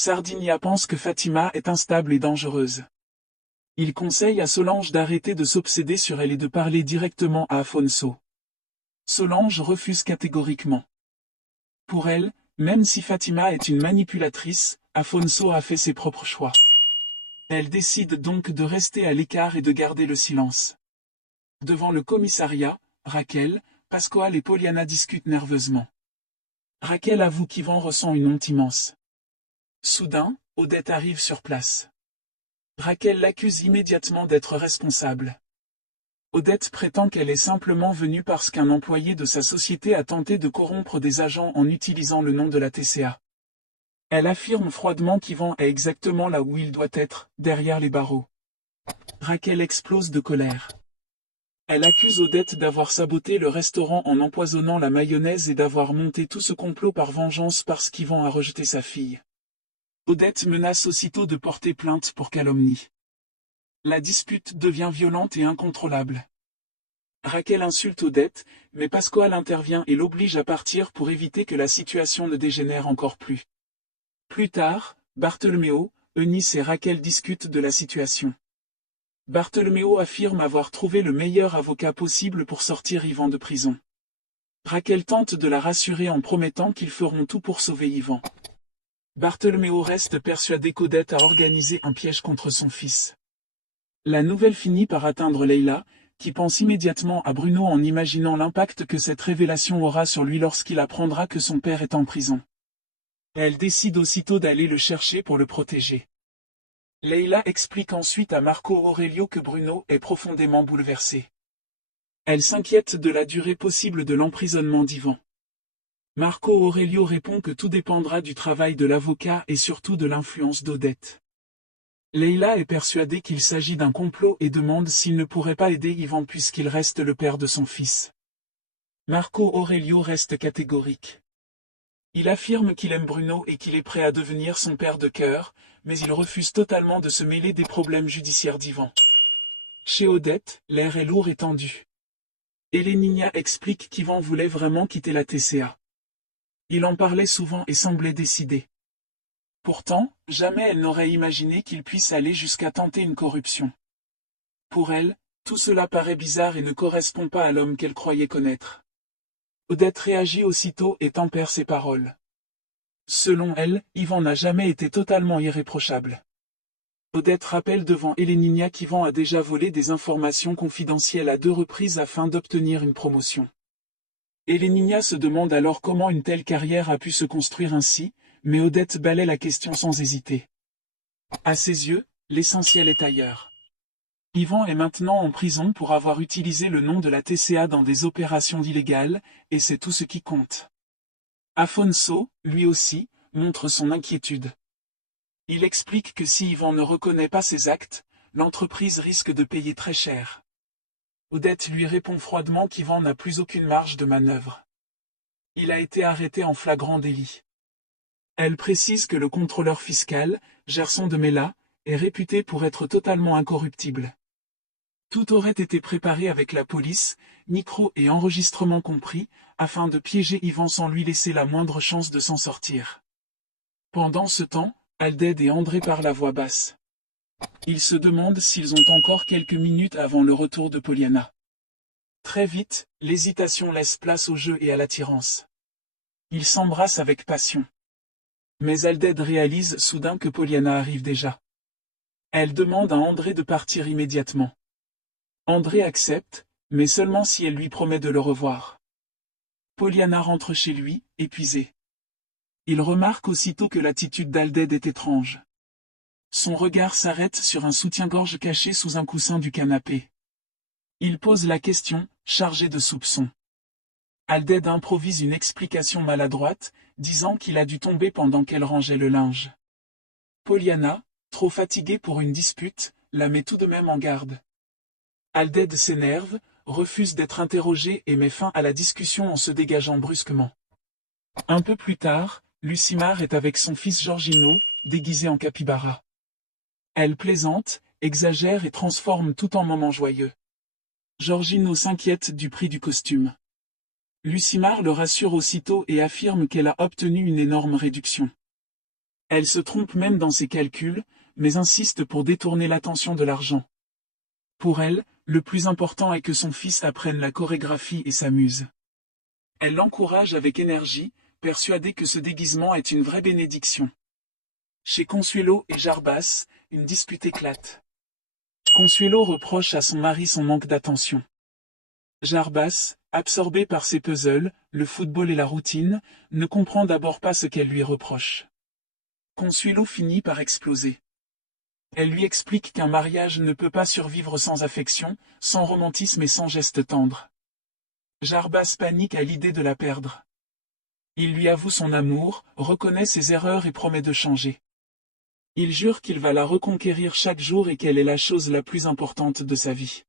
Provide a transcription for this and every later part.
Sardinia pense que Fatima est instable et dangereuse. Il conseille à Solange d'arrêter de s'obséder sur elle et de parler directement à Afonso. Solange refuse catégoriquement. Pour elle, même si Fatima est une manipulatrice, Afonso a fait ses propres choix. Elle décide donc de rester à l'écart et de garder le silence. Devant le commissariat, Raquel, Pasquale et Poliana discutent nerveusement. Raquel avoue qu'Yvan ressent une honte immense. Soudain, Odette arrive sur place. Raquel l'accuse immédiatement d'être responsable. Odette prétend qu'elle est simplement venue parce qu'un employé de sa société a tenté de corrompre des agents en utilisant le nom de la TCA. Elle affirme froidement qu'Yvan est exactement là où il doit être, derrière les barreaux. Raquel explose de colère. Elle accuse Odette d'avoir saboté le restaurant en empoisonnant la mayonnaise et d'avoir monté tout ce complot par vengeance parce qu'Yvan a rejeté sa fille. Odette menace aussitôt de porter plainte pour calomnie. La dispute devient violente et incontrôlable. Raquel insulte Odette, mais Pasquale intervient et l'oblige à partir pour éviter que la situation ne dégénère encore plus. Plus tard, Bartholoméo, Eunice et Raquel discutent de la situation. Bartholoméo affirme avoir trouvé le meilleur avocat possible pour sortir Yvan de prison. Raquel tente de la rassurer en promettant qu'ils feront tout pour sauver Yvan. Bartholoméo reste persuadé qu'Odette a organisé un piège contre son fils. La nouvelle finit par atteindre Leila, qui pense immédiatement à Bruno en imaginant l'impact que cette révélation aura sur lui lorsqu'il apprendra que son père est en prison. Elle décide aussitôt d'aller le chercher pour le protéger. Leila explique ensuite à Marco Aurelio que Bruno est profondément bouleversé. Elle s'inquiète de la durée possible de l'emprisonnement d'Yvan. Marco Aurelio répond que tout dépendra du travail de l'avocat et surtout de l'influence d'Odette. Leila est persuadée qu'il s'agit d'un complot et demande s'il ne pourrait pas aider Yvan puisqu'il reste le père de son fils. Marco Aurelio reste catégorique. Il affirme qu'il aime Bruno et qu'il est prêt à devenir son père de cœur, mais il refuse totalement de se mêler des problèmes judiciaires d'Yvan. Chez Odette, l'air est lourd et tendu. Eleninia explique qu'Yvan voulait vraiment quitter la TCA. Il en parlait souvent et semblait décidé. Pourtant, jamais elle n'aurait imaginé qu'il puisse aller jusqu'à tenter une corruption. Pour elle, tout cela paraît bizarre et ne correspond pas à l'homme qu'elle croyait connaître. Odette réagit aussitôt et tempère ses paroles. Selon elle, Yvan n'a jamais été totalement irréprochable. Odette rappelle devant Eleninia qu'Yvan a déjà volé des informations confidentielles à 2 reprises afin d'obtenir une promotion. Eleninia se demande alors comment une telle carrière a pu se construire ainsi, mais Odette balaie la question sans hésiter. À ses yeux, l'essentiel est ailleurs. Yvan est maintenant en prison pour avoir utilisé le nom de la TCA dans des opérations illégales, et c'est tout ce qui compte. Afonso, lui aussi, montre son inquiétude. Il explique que si Yvan ne reconnaît pas ses actes, l'entreprise risque de payer très cher. Odette lui répond froidement qu'Yvan n'a plus aucune marge de manœuvre. Il a été arrêté en flagrant délit. Elle précise que le contrôleur fiscal, Gerson de Mella, est réputé pour être totalement incorruptible. Tout aurait été préparé avec la police, micro et enregistrement compris, afin de piéger Yvan sans lui laisser la moindre chance de s'en sortir. Pendant ce temps, Alded et André parlent à voix basse. Ils se demandent s'ils ont encore quelques minutes avant le retour de Poliana. Très vite, l'hésitation laisse place au jeu et à l'attirance. Ils s'embrassent avec passion. Mais Alded réalise soudain que Poliana arrive déjà. Elle demande à André de partir immédiatement. André accepte, mais seulement si elle lui promet de le revoir. Poliana rentre chez lui, épuisée. Il remarque aussitôt que l'attitude d'Alded est étrange. Son regard s'arrête sur un soutien-gorge caché sous un coussin du canapé. Il pose la question, chargé de soupçons. Alded improvise une explication maladroite, disant qu'il a dû tomber pendant qu'elle rangeait le linge. Poliana, trop fatiguée pour une dispute, la met tout de même en garde. Alded s'énerve, refuse d'être interrogée et met fin à la discussion en se dégageant brusquement. Un peu plus tard, Lucimar est avec son fils Giorgino, déguisé en capybara. Elle plaisante, exagère et transforme tout en moment joyeux. Giorgino s'inquiète du prix du costume. Lucimar le rassure aussitôt et affirme qu'elle a obtenu une énorme réduction. Elle se trompe même dans ses calculs, mais insiste pour détourner l'attention de l'argent. Pour elle, le plus important est que son fils apprenne la chorégraphie et s'amuse. Elle l'encourage avec énergie, persuadée que ce déguisement est une vraie bénédiction. Chez Consuelo et Jarbas, une dispute éclate. Consuelo reproche à son mari son manque d'attention. Jarbas, absorbé par ses puzzles, le football et la routine, ne comprend d'abord pas ce qu'elle lui reproche. Consuelo finit par exploser. Elle lui explique qu'un mariage ne peut pas survivre sans affection, sans romantisme et sans gestes tendres. Jarbas panique à l'idée de la perdre. Il lui avoue son amour, reconnaît ses erreurs et promet de changer. Il jure qu'il va la reconquérir chaque jour et qu'elle est la chose la plus importante de sa vie.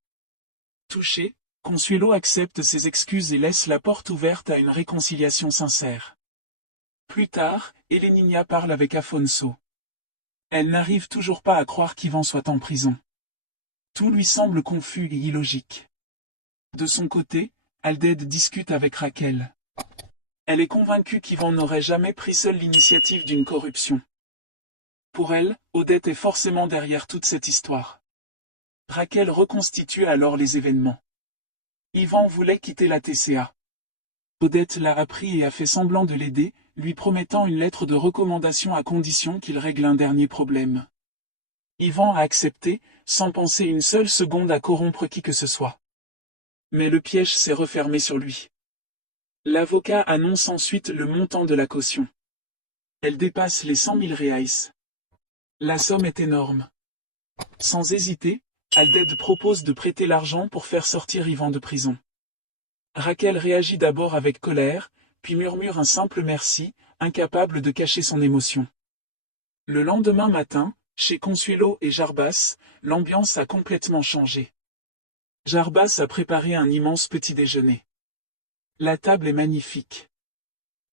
Touché, Consuelo accepte ses excuses et laisse la porte ouverte à une réconciliation sincère. Plus tard, Heleninia parle avec Afonso. Elle n'arrive toujours pas à croire qu'Ivan soit en prison. Tout lui semble confus et illogique. De son côté, Alded discute avec Raquel. Elle est convaincue qu'Ivan n'aurait jamais pris seul l'initiative d'une corruption. Pour elle, Odette est forcément derrière toute cette histoire. Raquel reconstitue alors les événements. Ivan voulait quitter la TCA. Odette l'a appris et a fait semblant de l'aider, lui promettant une lettre de recommandation à condition qu'il règle un dernier problème. Ivan a accepté, sans penser une seule seconde à corrompre qui que ce soit. Mais le piège s'est refermé sur lui. L'avocat annonce ensuite le montant de la caution. Elle dépasse les 100 000 reais. La somme est énorme. Sans hésiter, Alded propose de prêter l'argent pour faire sortir Ivan de prison. Raquel réagit d'abord avec colère, puis murmure un simple merci, incapable de cacher son émotion. Le lendemain matin, chez Consuelo et Jarbas, l'ambiance a complètement changé. Jarbas a préparé un immense petit déjeuner. La table est magnifique.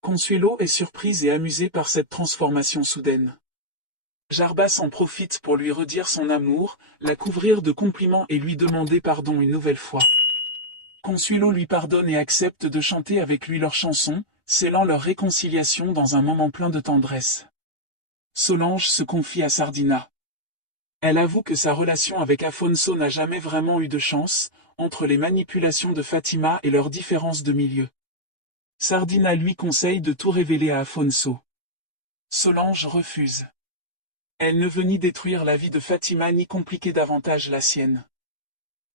Consuelo est surprise et amusée par cette transformation soudaine. Jarbas en profite pour lui redire son amour, la couvrir de compliments et lui demander pardon une nouvelle fois. Consuelo lui pardonne et accepte de chanter avec lui leur chanson, scellant leur réconciliation dans un moment plein de tendresse. Solange se confie à Sardina. Elle avoue que sa relation avec Afonso n'a jamais vraiment eu de chance, entre les manipulations de Fatima et leurs différences de milieu. Sardina lui conseille de tout révéler à Afonso. Solange refuse. Elle ne veut ni détruire la vie de Fatima ni compliquer davantage la sienne.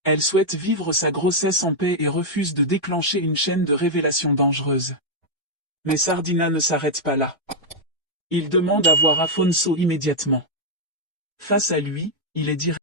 Elle souhaite vivre sa grossesse en paix et refuse de déclencher une chaîne de révélations dangereuses. Mais Sardina ne s'arrête pas là. Il demande à voir Afonso immédiatement. Face à lui, il est direct.